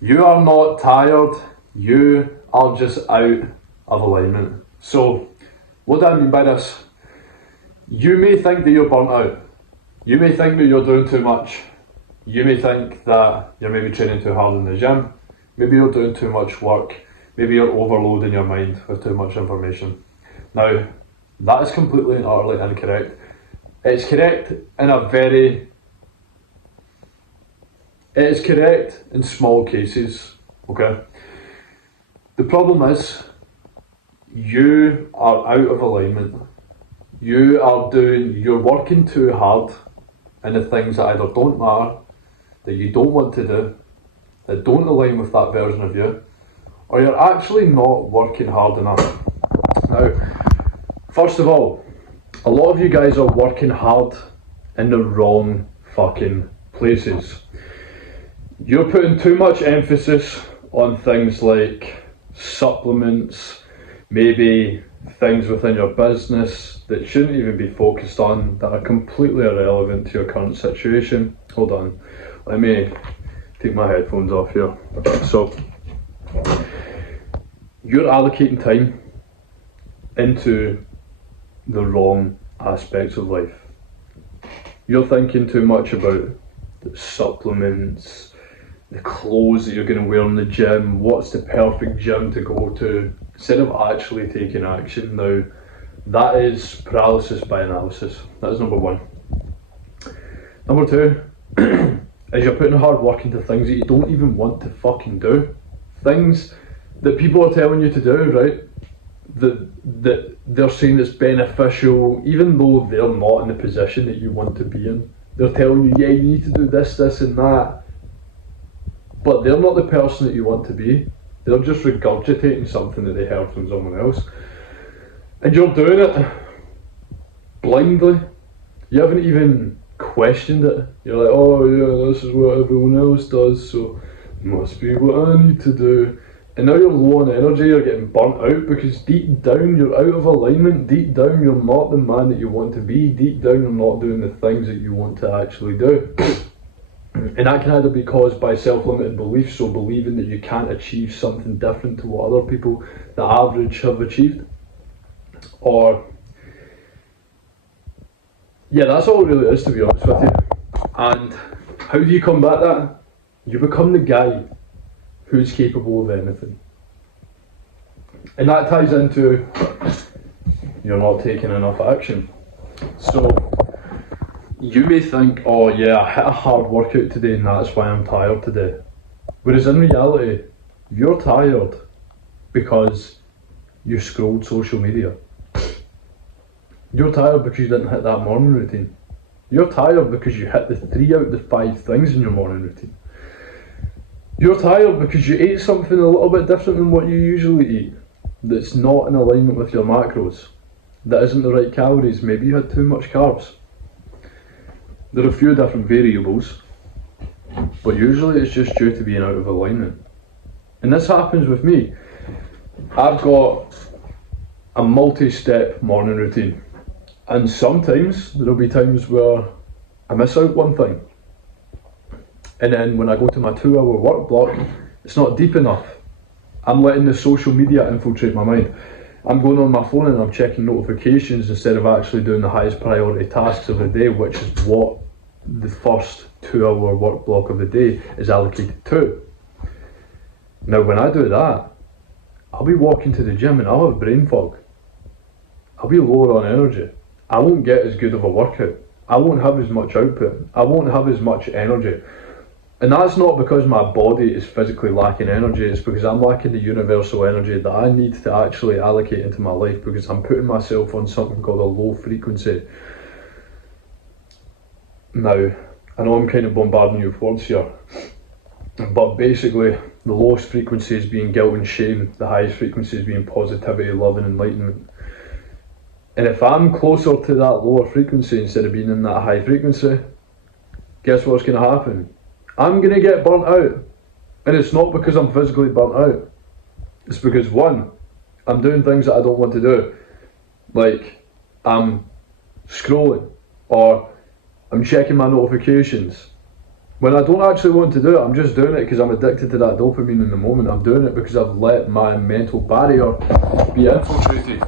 You are not tired, you are just out of alignment. So, what do I mean by this? You may think that you're burnt out. You may think that you're doing too much. You may think that you're maybe training too hard in the gym. Maybe you're doing too much work. Maybe you're overloading your mind with too much information. Now, that is completely and utterly incorrect. It's correct in small cases, okay? The problem is, you are out of alignment. You're working too hard in the things that either don't matter, that you don't want to do, that don't align with that version of you, or you're actually not working hard enough. Now, first of all, a lot of you guys are working hard in the wrong fucking places. You're putting too much emphasis on things like supplements, maybe things within your business that shouldn't even be focused on, that are completely irrelevant to your current situation. Hold on, let me take my headphones off here. So, you're allocating time into the wrong aspects of life. You're thinking too much about the supplements, the clothes that you're going to wear in the gym, what's the perfect gym to go to, instead of actually taking action. Now, that is paralysis by analysis. That is number one. Number two is you're putting hard work into things that you don't even want to fucking do. Things that people are telling you to do, right? That they're saying it's beneficial, even though they're not in the position that you want to be in. They're telling you, yeah, you need to do this, this and that. But they're not the person that you want to be. They're just regurgitating something that they heard from someone else. And you're doing it blindly. You haven't even questioned it. You're like, oh yeah, this is what everyone else does, so it must be what I need to do. And now you're low on energy, you're getting burnt out because deep down you're out of alignment. Deep down you're not the man that you want to be. Deep down you're not doing the things that you want to actually do. And that can either be caused by self-limiting beliefs, so believing that you can't achieve something different to what other people, the average, have achieved. Or, yeah, that's all it really is, to be honest with you. And how do you combat that? You become the guy who's capable of anything. And that ties into you're not taking enough action. So, you may think, oh yeah, I hit a hard workout today and that's why I'm tired today. Whereas in reality, you're tired because you scrolled social media. You're tired because you didn't hit that morning routine. You're tired because you hit the 3 out of the 5 things in your morning routine. You're tired because you ate something a little bit different than what you usually eat, that's not in alignment with your macros, that isn't the right calories. Maybe you had too much carbs. There are a few different variables, but usually it's just due to being out of alignment. And this happens with me. I've got a multi-step morning routine, and sometimes there'll be times where I miss out one thing. And then when I go to my 2 hour work block, it's not deep enough. I'm letting the social media infiltrate my mind. I'm going on my phone and I'm checking notifications instead of actually doing the highest priority tasks of the day, which is what the first 2 hour work block of the day is allocated to. Now when I do that, I'll be walking to the gym and I'll have brain fog. I'll be lower on energy. I won't get as good of a workout. I won't have as much output. I won't have as much energy. And that's not because my body is physically lacking energy, it's because I'm lacking the universal energy that I need to actually allocate into my life, because I'm putting myself on something called a low frequency. Now, I know I'm kind of bombarding you with words here, but basically the lowest frequency is being guilt and shame, the highest frequency is being positivity, love and enlightenment. And if I'm closer to that lower frequency instead of being in that high frequency, guess what's going to happen? I'm going to get burnt out. And it's not because I'm physically burnt out. It's because, one, I'm doing things that I don't want to do. Like, I'm scrolling, or I'm checking my notifications, When I don't actually want to do it, I'm just doing it because I'm addicted to that dopamine in the moment. I'm doing it because I've let my mental barrier be infiltrated.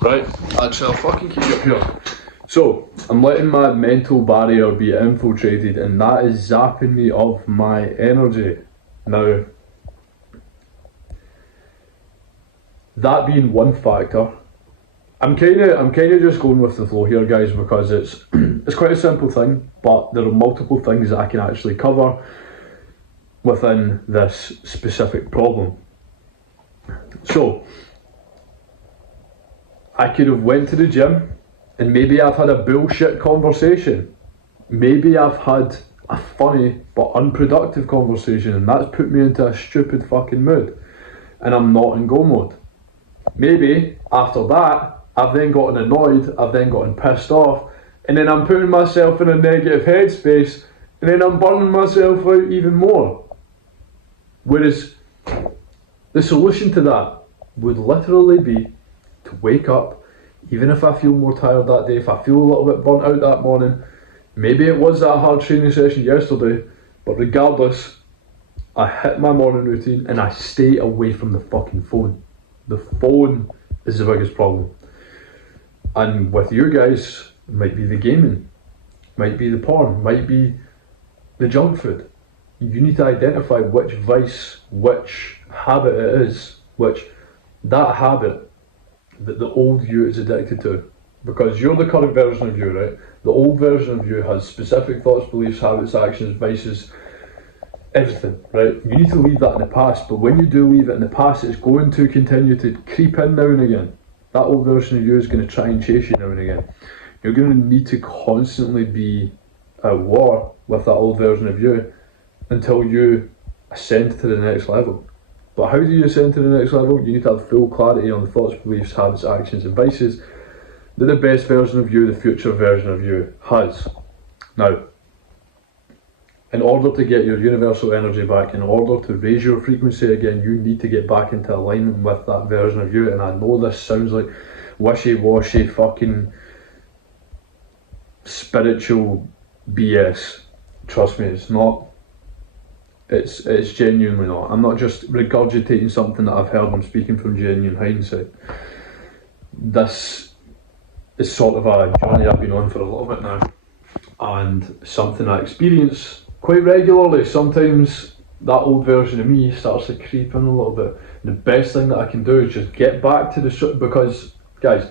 Right, actually I'll fucking keep it up here. So, I'm letting my mental barrier be infiltrated, and that is zapping me of my energy. Now, that being one factor, I'm kind of just going with the flow here, guys, because it's quite a simple thing, but there are multiple things that I can actually cover within this specific problem. So, I could have went to the gym, and maybe I've had a bullshit conversation. Maybe I've had a funny but unproductive conversation, and that's put me into a stupid fucking mood, and I'm not in go mode. Maybe after that, I've then gotten annoyed, I've then gotten pissed off, and then I'm putting myself in a negative headspace, and then I'm burning myself out even more. Whereas the solution to that would literally be to wake up, even if I feel more tired that day, if I feel a little bit burnt out that morning, maybe it was that hard training session yesterday, but regardless, I hit my morning routine and I stay away from the fucking phone. The phone is the biggest problem. And with you guys, it might be the gaming, might be the porn, might be the junk food. You need to identify which vice, which habit it is, which that habit that the old you is addicted to. Because you're the current version of you, right? The old version of you has specific thoughts, beliefs, habits, actions, vices, everything, right? You need to leave that in the past, but when you do leave it in the past, it's going to continue to creep in now and again. That old version of you is going to try and chase you now and again. You're going to need to constantly be at war with that old version of you until you ascend to the next level. But how do you ascend to the next level? You need to have full clarity on the thoughts, beliefs, habits, actions and vices that the best version of you, the future version of you, has. Now, in order to get your universal energy back, in order to raise your frequency again, you need to get back into alignment with that version of you. And I know this sounds like wishy-washy fucking spiritual BS. Trust me, it's not. It's genuinely not. I'm not just regurgitating something that I've heard. I'm speaking from genuine hindsight. This is sort of a journey I've been on for a little bit now, and something I experience quite regularly. Sometimes that old version of me starts to creep in a little bit. And the best thing that I can do is just get back to the because, guys,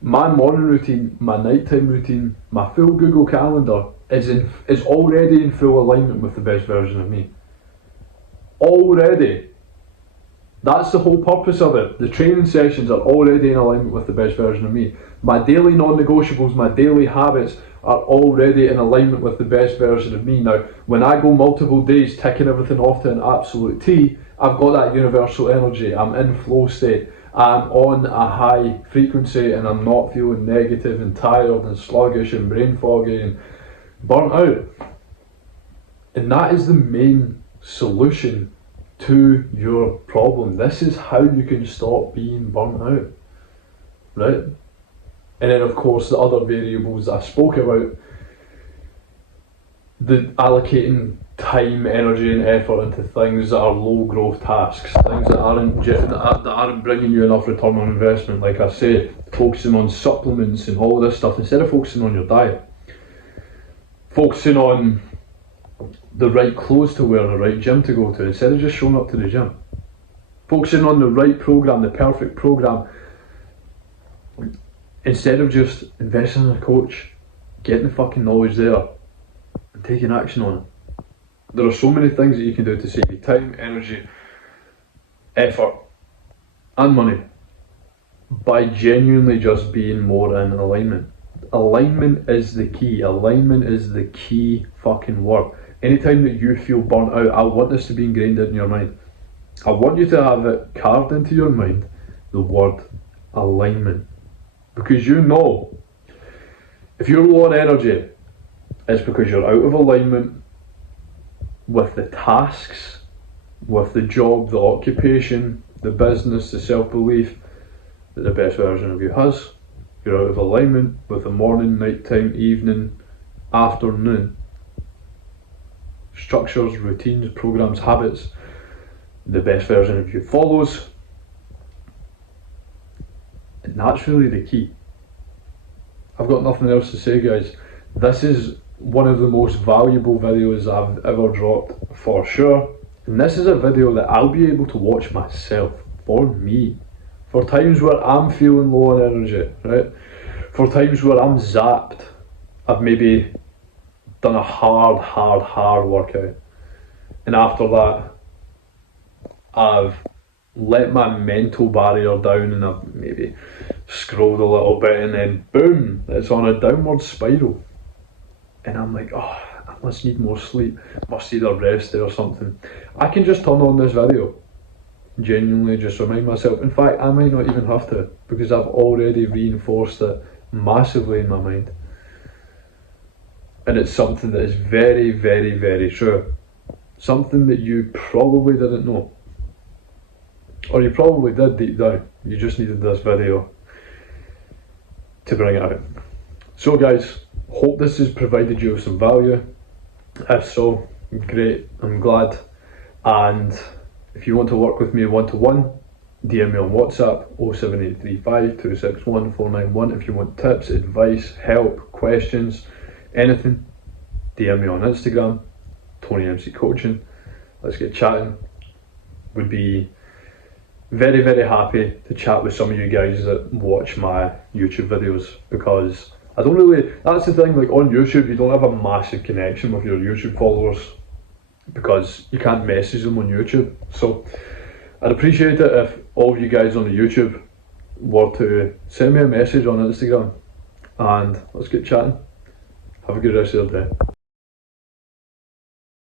my morning routine, my nighttime routine, my full Google Calendar is already in full alignment with the best version of me. Already. That's the whole purpose of it. The training sessions are already in alignment with the best version of me. My daily non-negotiables, my daily habits are already in alignment with the best version of me. Now, when I go multiple days ticking everything off to an absolute T, I've got that universal energy. I'm in flow state. I'm on a high frequency and I'm not feeling negative and tired and sluggish and brain foggy and burnt out. And that is the main solution to your problem. This is how you can stop being burnt out, right? And then of course the other variables that I spoke about, the allocating time, energy and effort into things that are low growth tasks, things that aren't bringing you enough return on investment. Like I say, focusing on supplements and all of this stuff instead of focusing on your diet, focusing on the right clothes to wear, the right gym to go to, instead of just showing up to the gym. Focusing on the right program, the perfect program, instead of just investing in a coach, getting the fucking knowledge there and taking action on it. There are so many things that you can do to save you time, energy, effort and money by genuinely just being more in alignment. Alignment is the key. Alignment is the key fucking word. Anytime that you feel burnt out, I want this to be ingrained in your mind. I want you to have it carved into your mind, the word alignment. Because you know, if you're low on energy, it's because you're out of alignment with the tasks, with the job, the occupation, the business, the self-belief that the best version of you has. You're out of alignment with the morning, nighttime, evening, afternoon structures, routines, programs, habits the best version of you follows. And that's really the key. I've got nothing else to say, guys. This is one of the most valuable videos I've ever dropped, for sure. And this is a video that I'll be able to watch myself, for me. For times where I'm feeling low on energy, right? For times where I'm zapped. I've maybe done a hard workout. And after that, I've let my mental barrier down and I've maybe scrolled a little bit, and then boom, it's on a downward spiral. And I'm like, oh, I must need more sleep, must either rest or something. I can just turn on this video, genuinely just remind myself. In fact, I might not even have to, because I've already reinforced it massively in my mind. And it's something that is very, very, very true. Something that you probably didn't know. Or you probably did deep down. You just needed this video to bring it out. So guys, hope this has provided you with some value. If so, great, I'm glad. And if you want to work with me one-to-one, DM me on WhatsApp 07835 261 491. If you want tips, advice, help, questions, anything, DM me on Instagram, Tony MC Coaching. Let's get chatting. Would be very, very happy to chat with some of you guys that watch my YouTube videos, because I don't really, that's the thing, like on YouTube you don't have a massive connection with your YouTube followers because you can't message them on YouTube. So I'd appreciate it if all of you guys on the YouTube were to send me a message on Instagram and let's get chatting. Have a good rest of your day.